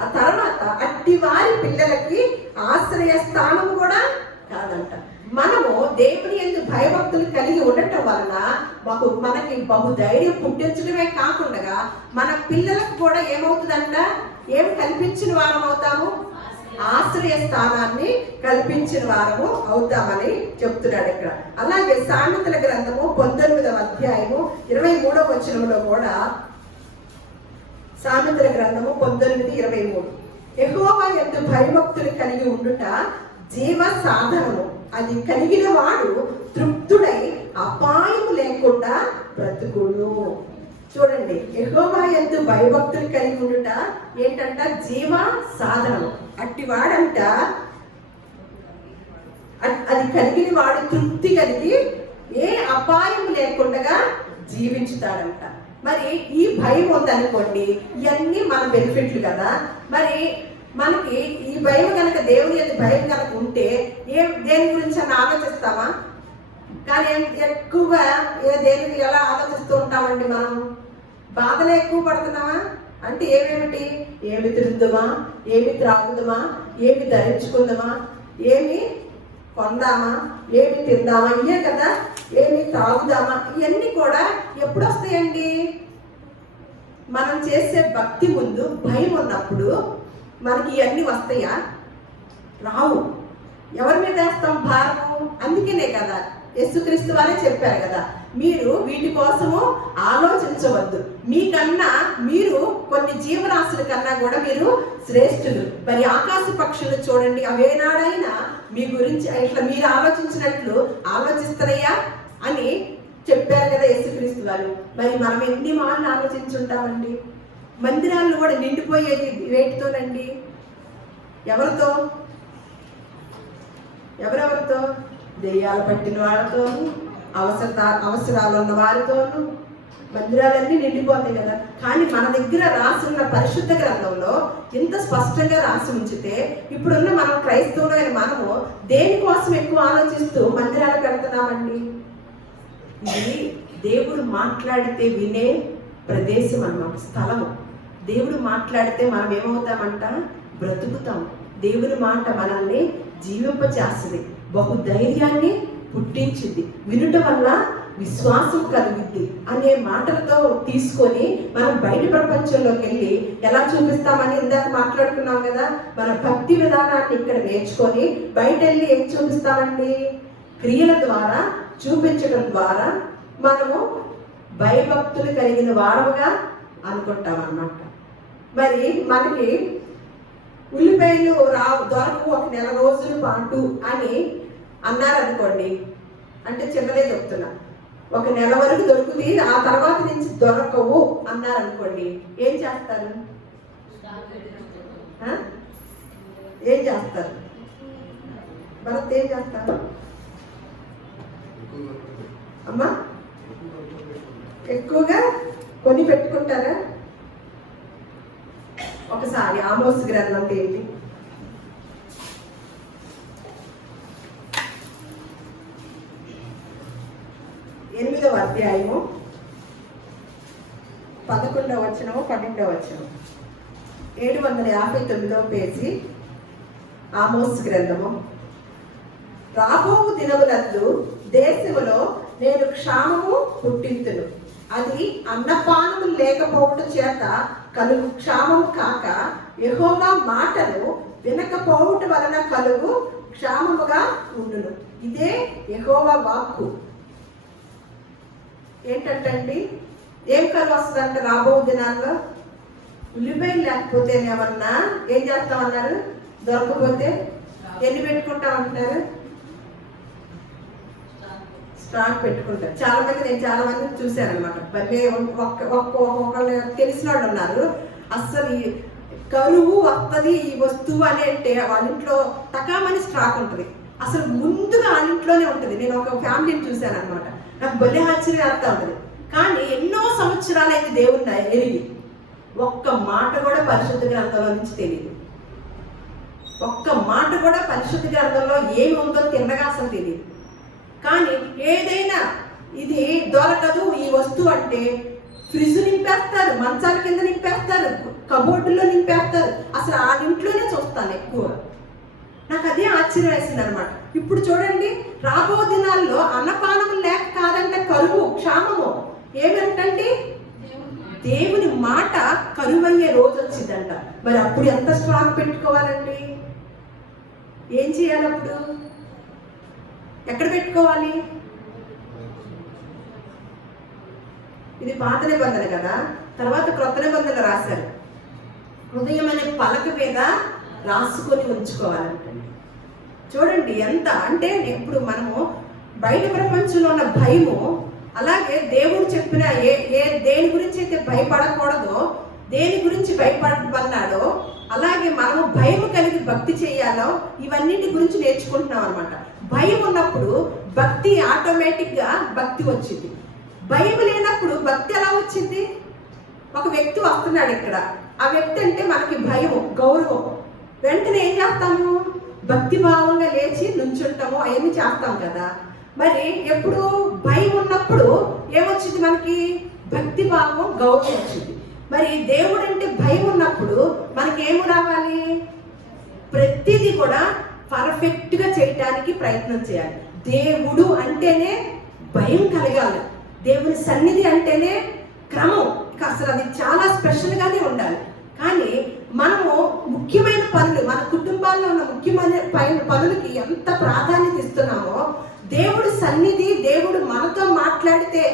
ఆ తర్వాత అట్టి వారి పిల్లలకి ఆశ్రయ స్థానం కూడా కాదంట. మనము దేవుని యందు భయభక్తులు కలిగి ఉండటం వలన మనకి బహుధైర్యం పుట్టించడమే కాకుండా మన పిల్లలకు కూడా ఏమవుతుందంట? ఏం కల్పించిన వారం అవుతాము? ఆశ్రయ స్థానాన్ని కల్పించిన వారము అవుతామని చెప్తున్నాడు ఇక్కడ. అలాగే సామెతల గ్రంథము 19వ అధ్యాయము 23వ వచనంలో కూడా, సామెతల గ్రంథము 19:23, యెహోవా యందు భయభక్తులు కలిగి ఉండుట జీవ సాధనము, అది కలిగిన వాడు తృప్తుడై అపాయము లేకుండా బ్రతుకును. చూడండి, యెహోవా యందు భయభక్తులు కలిగి ఉండుట ఏంటంట? జీవ సాధనము. అట్టి వాడంట అది కలిగిన వాడు తృప్తి కలిగి ఏ అపాయం లేకుండా జీవించుతాడంట. మరి ఈ భయం ఉందనుకోండి, ఇవన్నీ మన బెనిఫిట్లు కదా. మరి మనకి ఈ భయం కనుక, దేవుని యొక్క భయం కనుక ఉంటే దేని గురించి అని ఆలోచిస్తామా? కానీ ఎక్కువగా దేనికి ఎలా ఆలోచిస్తూ ఉంటామండి మనం? బాధలు ఎక్కువ పడుతున్నామా? అంటే ఏమేమిటి? ఏమి తిరుగుదామా, ఏమి త్రాగుదామా, ఏమి ధరించుకుందామా, ఏమి కొందామా, ఏమి తిందామా, ఇవే కదా. ఏమి తాగుదామా, ఇవన్నీ కూడా ఎప్పుడు వస్తాయండి? మనం చేసే భక్తి ముందు భయం ఉన్నప్పుడు మనకి ఇవన్నీ వస్తాయా? రావు. ఎవరి మీద వేస్తాం భారము? అందుకనే కదా యేసుక్రీస్తు వారే చెప్పారు కదా, మీరు వీటి కోసము ఆలోచించవద్దు, మీకన్నా మీరు కొన్ని జీవరాశుల కన్నా కూడా మీరు శ్రేష్ఠులు. మరి ఆకాశ పక్షులు చూడండి, అవేనాడైనా మీ గురించి ఇట్లా మీరు ఆలోచించినట్లు ఆలోచిస్తారయ్యా అని చెప్పారు కదా యేసుక్రీస్తు వారు. మరి మనం ఎన్ని మార్లు ఆలోచించుంటామండి? మందిరాలు కూడా నిండిపోయేది వేటితోనండి? ఎవరితో? ఎవరెవరితో? దెయ్యాలు పట్టిన వాళ్ళతోనూ, అవసరాలు ఉన్న వారితోనూ మందిరాలన్నీ నిండిపోతాయి కదా. కానీ మన దగ్గర రాసున్న పరిశుద్ధ గ్రంథంలో ఇంత స్పష్టంగా రాసి ఉంచితే, ఇప్పుడున్న మనం క్రైస్తవులైన మనము దేనికోసం ఎక్కువ ఆలోచిస్తూ మందిరాలకు వెళ్తున్నామండి? ఇది దేవుడు మాట్లాడితే వినే ప్రదేశం అన్నమాట, స్థలము. దేవుడు మాట్లాడితే మనం ఏమవుతామంట? బ్రతుకుతాం. దేవుని మాట మనల్ని జీవింపచేస్తుంది, బహుధైర్యాన్ని పుట్టించింది, వినుట వల్ల విశ్వాసం కలుగుద్ది అనే మాటలతో తీసుకొని మనం బయట ప్రపంచంలోకి వెళ్ళి ఎలా చూపిస్తామని ఇందాక మాట్లాడుకున్నాం కదా. మన భక్తి విధానాన్ని ఇక్కడ నేర్చుకొని బయట వెళ్ళి ఏం చూపిస్తామండి? క్రియల ద్వారా చూపించడం ద్వారా మనము భయభక్తులు కలిగిన వారముగా అనుకుంటాం అన్నమాట. మరి మనకి ఉల్లిపాయలు దొరకవు 1 నెల రోజుల పాటు అని అన్నారనుకోండి, అంటే చిన్నదే చెప్తున్నా, 1 నెల వరకు దొరుకుతుంది, ఆ తర్వాత నుంచి దొరకవు అన్నారనుకోండి, ఏం చేస్తారు? ఏం చేస్తారు? భరత్ ఏం చేస్తారు అమ్మా? ఎక్కువగా కొని పెట్టుకుంటారా? ఒకసారి ఆమోస్ గ్రంథం ఏంటి? 8వ అధ్యాయము 11వ వచనము 12వ వచనం, 759వ పేజీ, ఆమోస్ గ్రంథము. రాబోవు దినములందు దేశములో నేను క్షామము పుట్టింతును, అది అన్నపానము లేకపోవడం చేత కలుగు క్షామము కాక యెహోవా మాటలు వినకపోవటం వలన కలుగు క్షామముగా ఉండును. ఇదే యెహోవా వాక్కు. ఏంటంటండి? ఏం కలుగు వస్తుందంట రాబో దినాల్లో? ఉల్లిపాయలు లేకపోతే ఏమన్నా ఏం చేస్తామన్నారు? దొరకపోతే ఎన్ని పెట్టుకుంటామంటారు? స్టాక్ పెట్టుకుంటారు. నేను చాలా మంది చూశాను అనమాట. ఒక్కొక్కళ్ళు తెలిసిన వాళ్ళు ఉన్నారు, అస్సలు కరువు వస్తుంది ఈ వస్తువు అని అంటే వాళ్ళ ఇంట్లో తకామని స్టాక్ ఉంటుంది, అసలు ముందుగా వాళ్ళ ఇంట్లోనే ఉంటుంది. నేను ఒక ఫ్యామిలీని చూశాను అనమాట, నాకు భలే ఆశ్చర్యం వేస్తూ ఉంటుంది. కానీ ఎన్నో సంవత్సరాలైతే దేవుణ్ణి ఎరిగి ఒక్క మాట కూడా పరిశుద్ధ గ్రంథంలో నుంచి తెలియదు, ఒక్క మాట కూడా పరిశుద్ధ గ్రంథంలో ఏమి ఉందో తిన్నగా అసలు తెలియదు. కానీ ఏదైనా ఇది దొరకదు ఈ వస్తువు అంటే ఫ్రిడ్జ్ నింపేస్తారు, మంచాల కింద నింపేస్తారు, కబోర్డులో నింపేస్తారు. అసలు ఆ ఇంట్లోనే చూస్తాను ఎక్కువ. నాకు అదే ఆశ్చర్యం వేసింది అనమాట. ఇప్పుడు చూడండి, రాబో దినాల్లో అన్నపానము లేక కాదంటే కరువు క్షామము. ఏమంటండి? దేవుని మాట కరువయ్యే రోజు వచ్చిందంట. మరి అప్పుడు ఎంత స్టాక్ పెట్టుకోవాలండి? ఏం చేయాలి అప్పుడు? ఎక్కడ పెట్టుకోవాలి? ఇది పాత నిబంధన కదా, తర్వాత క్రొత్త నిబంధన రాశారు. హృదయం అనే పలక మీద రాసుకొని ఉంచుకోవాలంటండి. చూడండి ఎంత అంటే, ఇప్పుడు మనము బయట ప్రపంచంలో ఉన్న భయము, అలాగే దేవుడు చెప్పిన దేని గురించి అయితే భయపడకూడదో, దేని గురించి భయపడమన్నాడో, అలాగే మనము భయం కలిగి భక్తి చేయాలో, ఇవన్నింటి గురించి నేర్చుకుంటున్నాం అనమాట. భయం ఉన్నప్పుడు భక్తి ఆటోమేటిక్గా భక్తి వచ్చింది. భయం లేనప్పుడు భక్తి ఎలా వచ్చింది? ఒక వ్యక్తి వస్తున్నాడు ఇక్కడ, ఆ వ్యక్తి అంటే మనకి భయం, గౌరవం. వెంటనే ఏం చేస్తాము? భక్తి భావంగా లేచి నుంచుంటాము, అవన్నీ చేస్తాం కదా. మరి ఎప్పుడు భయం ఉన్నప్పుడు ఏమొచ్చింది మనకి? భక్తి భావం, గౌరవం వచ్చింది. మరి దేవుడు అంటే భయం ఉన్నప్పుడు మనకి ఏమి రావాలి? ప్రతిదీ కూడా పర్ఫెక్ట్గా చేయటానికి ప్రయత్నం చేయాలి. దేవుడు అంటేనే భయం కలగాలి, దేవుని సన్నిధి అంటేనే క్రమం, అసలు అది చాలా స్పెషల్గానే ఉండాలి. కానీ మనము ముఖ్యమైన పనులు, మన కుటుంబాల్లో ఉన్న ముఖ్యమైన పనులకి ఎంత ప్రాధాన్యత ఇస్తున్నామో, దేవుడు సన్నిధి, దేవుడు మనతో మాట్లాడితే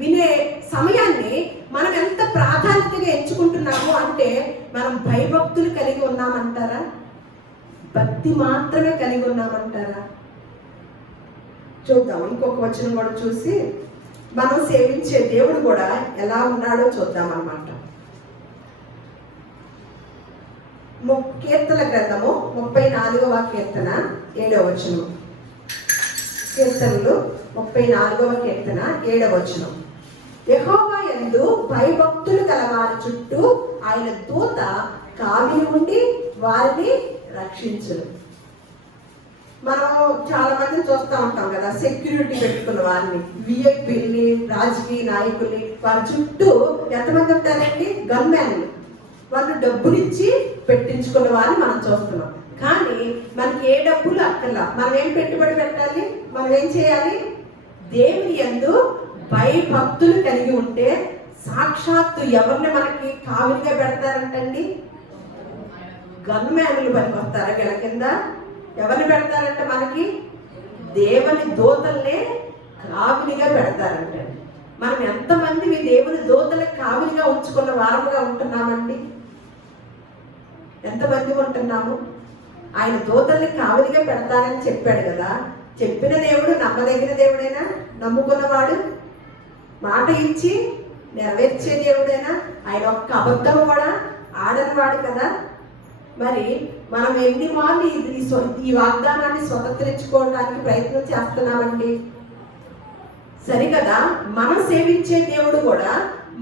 వినే సమయాన్ని మనం ఎంత ప్రాధాన్యతగా ఎంచుకుంటున్నాము అంటే, మనం భయభక్తులు కలిగి ఉన్నామంటారా? భక్తి మాత్రమే కలిగి ఉన్నామంటారా? చూద్దాం, ఇంకొక వచనం కూడా చూసి మనం సేవించే దేవుడు కూడా ఎలా ఉన్నాడో చూద్దాం అన్నమాట. కీర్తన గ్రంథము 34వ కీర్తన 7వ వచనం. కీర్తనలు 34వ కీర్తన 7వ వచనం. యెహోవా యందు భయభక్తులు గలవారి చుట్టూ ఆయన దూత కావలి ఉండి వారిని రక్షించును. మనం చాలా మందిని చూస్తూ ఉంటాం కదా, సెక్యూరిటీ పెట్టుకున్న వారిని, విఐపీని, రాజకీయ నాయకుల్ని, వారి చుట్టూ ఎంతమంది ఉంటారండి? గన్మ్యాన్లు. వాళ్ళు డబ్బులిచ్చి పెట్టించుకున్న వారిని మనం చూస్తున్నాం. కానీ మనకి ఏ డబ్బులు అక్కర్లా. మనం ఏం పెట్టుబడి పెట్టాలి? మనం ఏం చేయాలి? దేవుని యందు భయభక్తులు కలిగి ఉంటే సాక్షాత్తు ఎవరిని మనకి కావిలిగా పెడతారంటండి? గన్మ్యాన్లు పనికి వస్తారా వీళ్ళ కింద? ఎవరిని పెడతారంటే మనకి దేవుని దూతల్నే కావిలిగా పెడతారంటే. మనం ఎంతమంది దేవుని దూతలకు కావిలిగా ఉంచుకున్న వారముగా ఉంటున్నామండి? ఎంతమంది ఉంటున్నాము? ఆయన దూతల్ని కావిలిగా పెడతానని చెప్పాడు కదా. చెప్పిన దేవుడు నమ్మదగిన దేవుడైనా, నమ్ముకున్నవాడు, మాట ఇచ్చి నెరవేర్చే దేవుడైనా, ఆయన ఒక్క అబద్ధం కూడా ఆడనివాడు కదా. మరి మనం ఎన్ని మార్లు ఈ వాగ్దానాన్ని స్వతంత్రించుకోవడానికి ప్రయత్నం చేస్తున్నామండి? సరికదా. మనం సేవించే దేవుడు కూడా,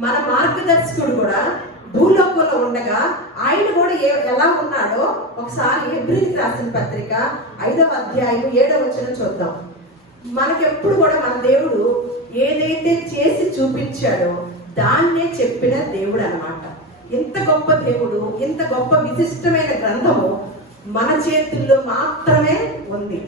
మన మార్గదర్శకుడు కూడా భూలోకంలో ఉండగా ఆయన కూడా ఎలా ఉన్నాడో ఒకసారి హెబ్రీయులకు రాసిన పత్రిక 5వ అధ్యాయం 7వ వచనం చూద్దాం. మనకెప్పుడు కూడా మన దేవుడు ఏదైతే చేసి చూపించాడో దాన్నే చెప్పిన దేవుడు అన్నమాట. ఇంత గొప్ప దేవుడు, ఇంత గొప్ప విశిష్టమైన గ్రంథము మన చేతుల్లో మాత్రమే ఉంది.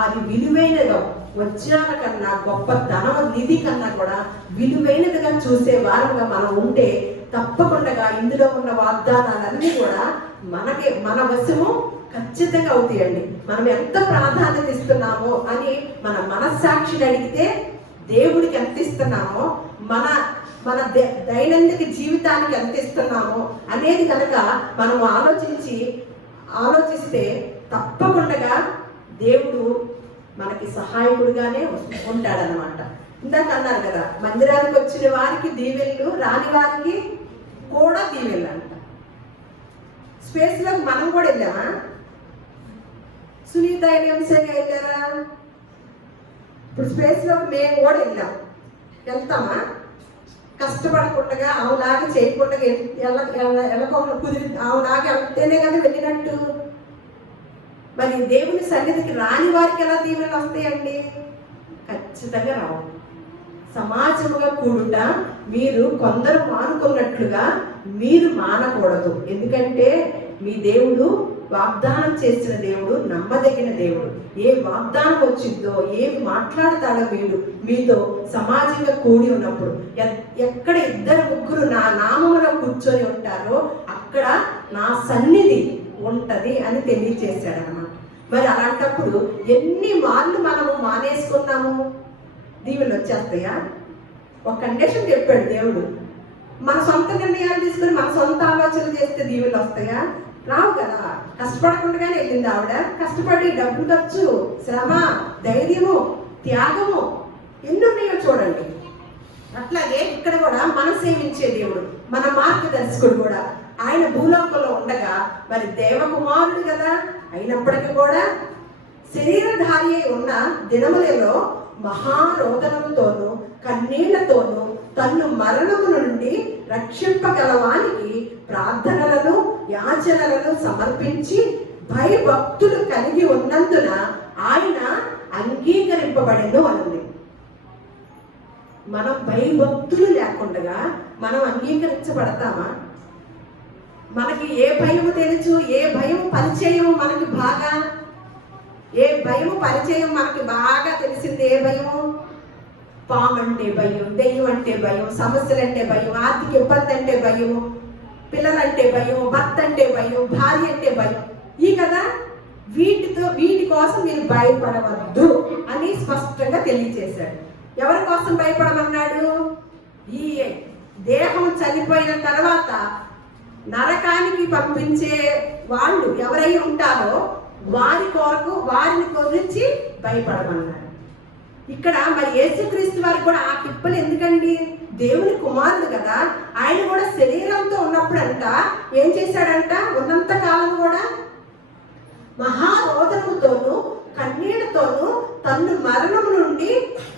అది విలువైనగా, వజ్రాల కన్నా, గొప్ప ధనవ నిధి కన్నా కూడా విలువైనదిగా చూసే వారంగా మనం ఉంటే తప్పకుండా ఇందులో ఉన్న వాగ్దానాలన్నీ కూడా మన వశము ఖచ్చితంగా అవుతాయండి. మనం ఎంత ప్రాధాన్యత ఇస్తున్నామో అని మన మనస్సాక్షిని అడిగితే దేవుడికి ఎంత ఇస్తున్నామో, మన దైనందిక జీవితానికి ఎంత ఇస్తున్నామో అనేది కనుక మనం ఆలోచిస్తే తప్పకుండా దేవుడు మనకి సహాయకుడిగానే ఉంటాడనమాట. ఇందాక అన్నారు కదా, మందిరానికి వచ్చిన వారికి దీవెనలు, రాని వారికి కూడా దీవెనలు అంట. స్పేస్లోకి మనం కూడా వెళ్ళామా? సునీత ఎంసీగా వెళ్ళారా? ఇప్పుడు స్పేస్లోకి మేము కూడా వెళ్తామా? కష్టపడకుండా ఆవులాగా చేయకుండా వెళ్ళకుండా కుదిరి ఆవులాగా వెళ్తేనే కదా వెళ్ళినట్టు. మరి దేవుని సన్నిధికి రాని వారికి ఎలా దీవెనలు వస్తాయండి? ఖచ్చితంగా రావు. సమాజముగా కూడుట మీరు కొందరు మానుకున్నట్లుగా మీరు మానకూడదు. ఎందుకంటే మీ దేవుడు వాగ్దానం చేసిన దేవుడు నమ్మదగిన దేవుడు. ఏ వాగ్దానం వచ్చిందో, ఏమి మాట్లాడతాడో మీతో సమాజంగా కూడి ఉన్నప్పుడు, ఎక్కడ 2-3 నా నామములో కూర్చొని ఉంటారో అక్కడ నా సన్నిధి ఉంటది అని తెలియజేశాడు అన్నమాట. మరి అలాంటప్పుడు ఎన్ని మార్లు మనము మానేసుకున్నాము? దీవెనలు వచ్చేస్తాయా? ఒక కండిషన్ చెప్పాడు దేవుడు. మన సొంత నిర్ణయాలు తీసుకుని మన సొంత ఆలోచనలు చేస్తే దీవెనలు వస్తాయా? రావు కదా. కష్టపడకుండానే వెళ్ళింది ఆవిడ. కష్టపడి డబ్బు ఖర్చు, శ్రమ, ధైర్యము, త్యాగము ఎన్ని ఉన్నాయో చూడండి. అట్లాగే ఇక్కడ కూడా మనం సేవించే దేవుడు, మన మార్గదర్శకుడు కూడా ఆయన భూలోకంలో ఉండగా మరి దేవకుమారుడు కదా. అయినప్పటికీ కూడా శరీరధారి అయి ఉన్న దినములలో మహారోదనముతోనూ కన్నీళ్లతోనూ తన్ను మరణము నుండి రక్షింపగలవానికి ప్రార్థనలను, యాచనలను సమర్పించి భయభక్తులు కలిగి ఉన్నందున ఆయన అంగీకరింపబడెను అన్నది. మనం భయభక్తులు లేకుండా మనం అంగీకరించబడతామా? మనకి ఏ భయము తెలుసు? ఏ భయము పరిచయం మనకి బాగా? ఏ భయము పరిచయం మనకి బాగా తెలిసింది? ఏ భయము? పాము అంటే భయం, దెయ్యం అంటే భయం, సమస్యలంటే భయం, ఆర్థిక ఇబ్బంది అంటే భయము, పిల్లలంటే భయం, భర్త అంటే భయం, భార్య అంటే భయం. ఈ కదా వీటి కోసం మీరు భయపడవద్దు అని స్పష్టంగా తెలియజేశాడు. ఎవరి కోసం భయపడమన్నాడు? ఈ దేహం చనిపోయిన తర్వాత నరకానికి పంపించే వాళ్ళు ఎవరై ఉంటారో వారిని గురించి భయపడమన్నాడు. ఇక్కడ మరి యేసుక్రీస్తు వారికి కూడా ఆ తిప్పలు ఎందుకండి? దేవుని కుమారుడు కదా. ఆయన కూడా శరీరంతో ఉన్నప్పుడంట ఏం చేశాడంట? ఉన్నంత కాలం కూడా మహారోదనముతోనూ కన్నీళ్లతోనూ తన్ను మరణము నుండి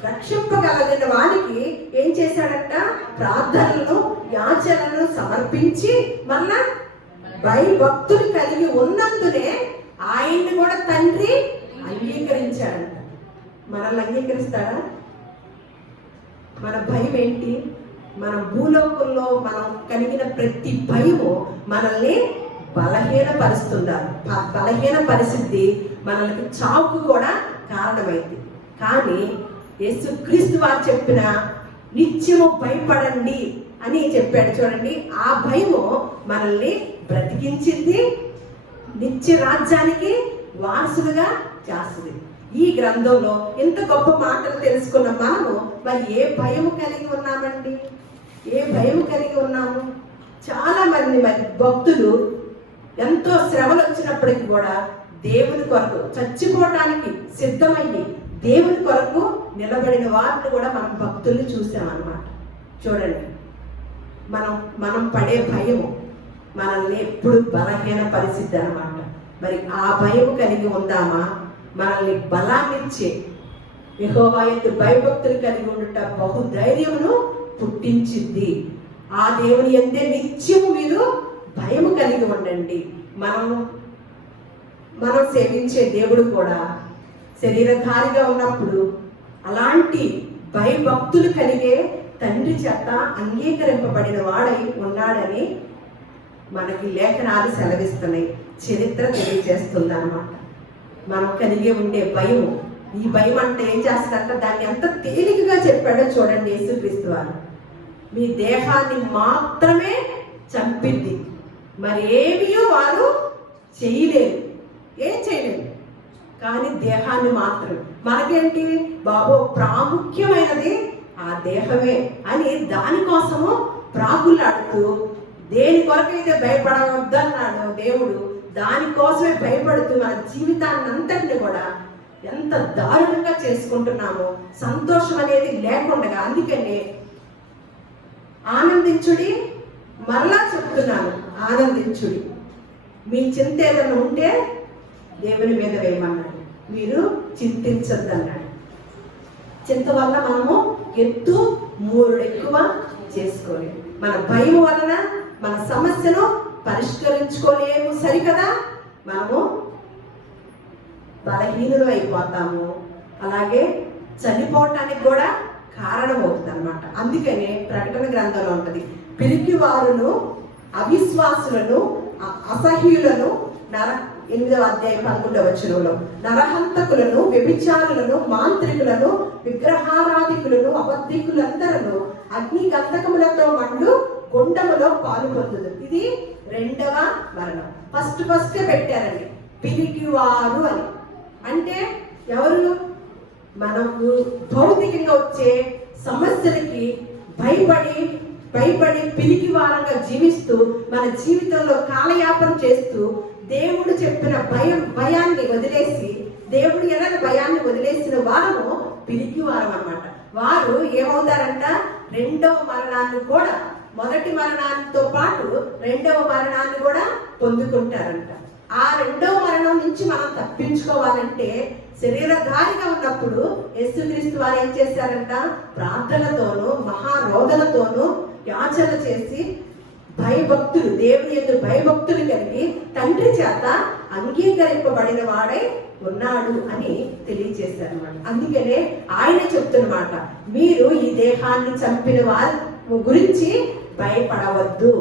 రక్షింపగలిగిన వానికి ఏం చేశాడంట? ప్రార్థనలను, యాచనలను సమర్పించి మళ్ళా భయభక్తులు కలిగి ఉన్నందునే ఆయన్ని కూడా తండ్రి అంగీకరించాడంట. మనల్ని అంగీకరిస్తాడా? మన భయం ఏంటి? మన భూలోకంలో మనం కలిగిన ప్రతి భయము మనల్ని బలహీన పరిస్థితి మనల్ని చావుకు కూడా కారణమైంది. కానీ యేసుక్రీస్తు వారు చెప్పిన నిత్యము భయపడండి అని చెప్పాడు చూడండి. ఆ భయము మనల్ని బ్రతికించింది, నిత్య రాజ్యానికి వారసులుగా చేస్తుంది. ఈ గ్రంథంలో ఇంత గొప్ప మాటలు తెలుసుకున్న మనము మరి ఏ భయము కలిగి ఉన్నామండి? ఏ భయము కలిగి ఉన్నాము? చాలా మంది మరి భక్తులు ఎంతో శ్రమలు వచ్చినప్పటికీ కూడా దేవుని కొరకు చచ్చిపోవటానికి సిద్ధమయ్యి దేవుని కొరకు నిలబడిన వారిని కూడా మనం భక్తుల్ని చూసామన్నమాట. చూడండి, మనం పడే భయము మనల్ని ఎప్పుడు బలహీన పరిస్థితి అన్నమాట. మరి ఆ భయం కలిగి ఉందామా? మనల్ని బలాన్నిచ్చే యెహోవా యందు భయభక్తులు కలిగి ఉండుట బహుధైర్యమును పుట్టించింది. ఆ దేవుని యందే నిత్యము మీరు భయము కలిగి ఉండండి. మనం సేవించే దేవుడు కూడా శరీరధారిగా ఉన్నప్పుడు అలాంటి భయభక్తులు కలిగే తండ్రి చేత అంగీకరింపబడిన వాడై ఉన్నాడని మనకి లేఖనాలు సెలవిస్తున్నాయి, చరిత్ర తెలియజేస్తుంది అన్నమాట. మనం కలిగి ఉండే భయం, ఈ భయం అంటే ఏం చేస్తుందంటే దాన్ని ఎంత తేలికగా చెప్పాడో చూడండి యేసుక్రీస్తు వారు. మీ దేహాన్ని మాత్రమే చంపింది, మరి ఏమీ వారు చేయలేరు, ఏం చేయలేరు. కానీ దేహాన్ని మాత్రం మనకేంటి బాబు ప్రాముఖ్యమైనది ఆ దేహమే అని దానికోసము ప్రాకులాడుతూ దేని కొరకైతే భయపడవద్దన్నాడు దేవుడు, దానికోసమే భయపడుతూ మన జీవితాన్ని అంతటిని కూడా ఎంత దారుణంగా చేసుకుంటున్నామో, సంతోషం అనేది లేకుండా. అందుకనే ఆనందించుడి, మరలా చెప్తున్నాను ఆనందించుడి. మీ చింత ఏదైనా ఉంటే దేవుని మీద వేయమన్నాడు, మీరు చింతించద్దన్నాడు. చింత వల్ల మనము ఎత్తు మూరుడు ఎక్కువ చేసుకోలేము. మన భయం వలన మన సమస్యను పరిష్కరించుకోలేము, సరికదా? మనము బలహీనులు అయిపోతాము, అలాగే చనిపోవటానికి కూడా కారణమవుతుంది అన్నమాట. అందుకనే ప్రకటన గ్రంథంలో ఉంటుంది, పిరికి వారును అవిశ్వాసులను అసహ్యులను 8వ అధ్యాయం 11వ వచనంలో నరహంతకులను వ్యభిచారులను మాంత్రికులను విగ్రహారాధికులను అబద్ధికులందరూ అగ్ని గంధకములతో మండు గుండములో పాలు పొందుదు. ఇది 2వ మరణం. ఫస్ట్ పెట్టారండి పిరికివారు అని. అంటే ఎవరు? మనకు భౌతికంగా వచ్చే సమస్యలకి భయపడి పిరికి వారంగా జీవిస్తూ మన జీవితంలో కాలయాపన చేస్తూ దేవుడు చెప్పిన భయాన్ని వదిలేసి, దేవుడు ఎలాగ భయాన్ని వదిలేసిన వారము పిరికి వారం అన్నమాట. వారు ఏమవుతారంట? 2వ మరణాన్ని కూడా, మొదటి మరణానితో పాటు 2వ మరణాన్ని కూడా పొందుకుంటారంట. ఆ 2వ మరణం నుంచి మనం తప్పించుకోవాలంటే శరీరధారిగా ఉన్నప్పుడు యేసుక్రీస్తు వారు ఏం చేశారంట? ప్రార్థనతోనూ మహారోదనతోనూ యాచన చేసి భయభక్తులు, దేవుని యందు భయభక్తులు కలిగి తండ్రి చేత అంగీకరింపబడిన వాడై ఉన్నాడు అని తెలియజేశారన్నమాట. అందుకనే ఆయన చెప్తున్నమాట, మీరు ఈ దేహాన్ని చంపిన వారి గురించి భయపడవద్దు.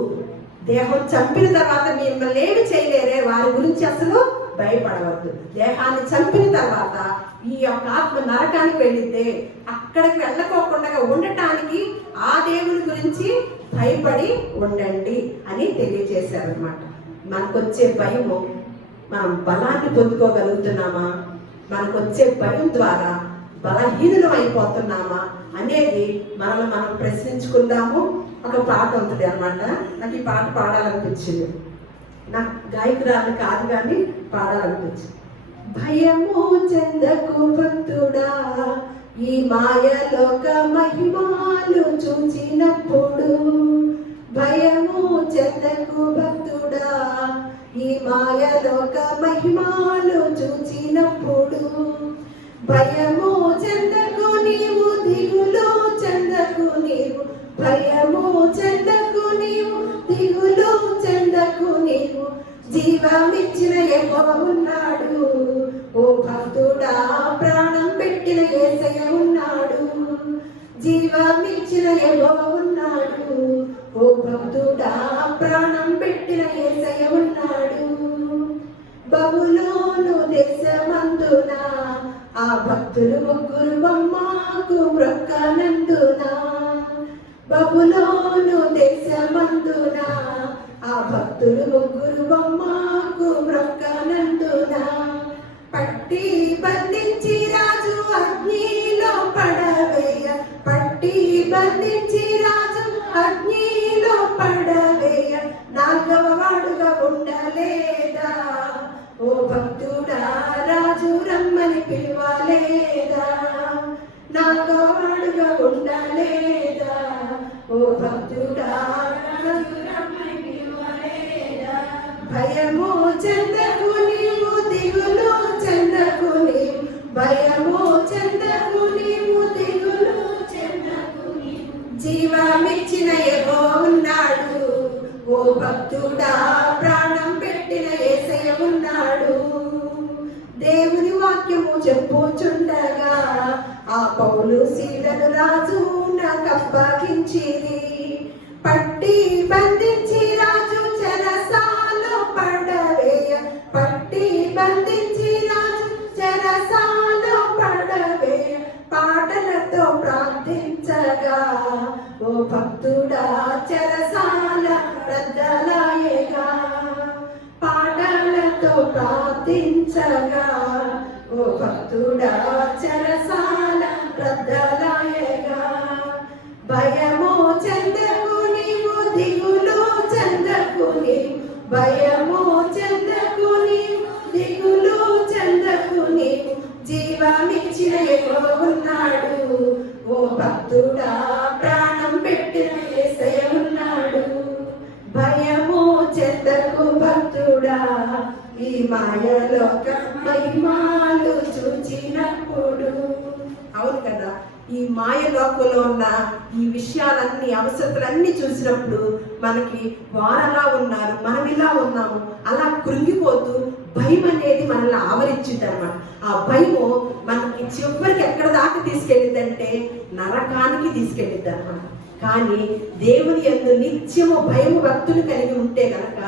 దేహం చంపిన తర్వాత మిమ్మల్ని ఏమి చేయలేరే, వారి గురించి అసలు భయపడవద్దు. దేహాన్ని చంపిన తర్వాత ఈ యొక్క ఆత్మ నరకానికి వెళ్ళితే అక్కడికి వెళ్ళకోకుండా ఉండటానికి ఆ దేవుని గురించి భయపడి ఉండండి అని తెలియజేశారనమాట. మనకొచ్చే భయము మనం బలాన్ని పొందుకోగలుగుతున్నామా? మనకొచ్చే భయం ద్వారా బలహీనులం అయిపోతున్నామా అనేది మనం ప్రశ్నించుకుందాము. ఒక పాట ఉంటుంది అన్నమాట, నాకు ఈ పాట పాడాలనిపించింది. నాకు గాయకురాలు కాదు కానీ పాడాలనిపించింది. భయము చెందకు భక్తుడా, ఈ మాయలోక మహిమాలు చూచినప్పుడు. భయము చెందకు భక్తుడా, ఈ మాయలోక మహిమాలు చూచినప్పుడు. భయము చెందకు నీవు, దిగులు చెందకు నీవు. భయము చెందకు నీవు, దిగులు చెందకు నీవు. జీవమిచ్చిన యెహోవా ఉన్నాడు. ఓ భక్తుడా యెహోవా ఉన్నాడు. ఓ భక్తుడా, ప్రాణం పెట్టిన యేసయ్య ఉన్నాడు. బబులోను దేశమందున ఆ భక్తులు ముగ్గురు బొమ్మకు మ్రొక్కనందున. బబులోను దేశమందున ఆ భక్తులు ముగ్గురు బొమ్మకు మ్రొక్కనందున. పట్టి బంధించి రాజు అగ్నిలో పడవేయ, పట్టి బంధించి రాజు అగ్నిలో పడవేయ, నాలుగవ వాడుగా ఉండలేదా? ఓ భక్తుడా, రాజు రమ్మని పిలవలేదా? నాలుగవ వాడుగా ఉండలేదా? ఓ భక్తుడా, రాజు రమ్మని పిలవలేదా? భయము చెందకు నీవు, దిగులు చెందకు నీవు, భయము చెందకు నీవు, దిగులు చెందకు నీవు, జీవమిచ్చిన యెహోవా ఉన్నాడు. ఓ భక్తుడా, ప్రాణం పెట్టిన యేసయ్య ఉన్నాడు. దేవుని వాక్యము చెప్పుచుండగా ఆ పౌలు సీలను రాజు నాకప్పగించిరి. పట్టి బంధించి రాజు చెరసాలో పడవేయ, పట్టి బంధించి రాజు చెరసాలో పడవేయ, పాటలతో ప్రార్థించగా ఓ భక్తుడా, చెరసాల రద్దలాయేగా. పాటలతో ప్రార్థించగా ఓ భక్తుడా, చెరసాల రద్దలాయేగా. భయము చెందకు నీవు, దిగులు చెందకు నీవు, భయము చెందకు నీవు, దిగులు చెందకు నీవు, జీవమిచ్చిన యెహోవా ఉన్నాడు. ఓ భక్తుడా, ప్రాణం పెట్టిన యేసయ్య ఉన్నాడు. భయము చెందకు భక్తుడా, ఈ మాయలోక మహిమాలు చూచినప్పుడు. అవును కదా, ఈ మాయలోకంలో ఉన్న ఈ విషయాలన్నీ, అవసరతలన్నీ చూసినప్పుడు మనకి వారలా ఉన్నారు, మనం ఇలా ఉన్నాము, అలా కృంగిపోతూ భయం అనేది మనల్ని ఆవరించింది అనమాట. ఆ భయము మనకి చివరికి ఎక్కడ దాకా తీసుకెళ్ళిద్దంటే నరకానికి తీసుకెళ్ళిద్ది అనమాట. కానీ దేవుని యందు నిత్యము భయము భక్తులు కలిగి ఉంటే కనుక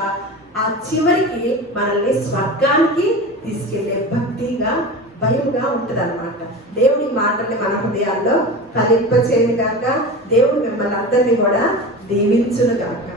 ఆ చివరికి మనల్ని స్వర్గానికి తీసుకెళ్లే భక్తిగా, భయంగా ఉంటది అనమాట. దేవుని మాటల్ని మన హృదయాల్లో ఫలింపచేయును గాక. దేవుడు మిమ్మల్ని అందరినీ కూడా దీవించును గాక.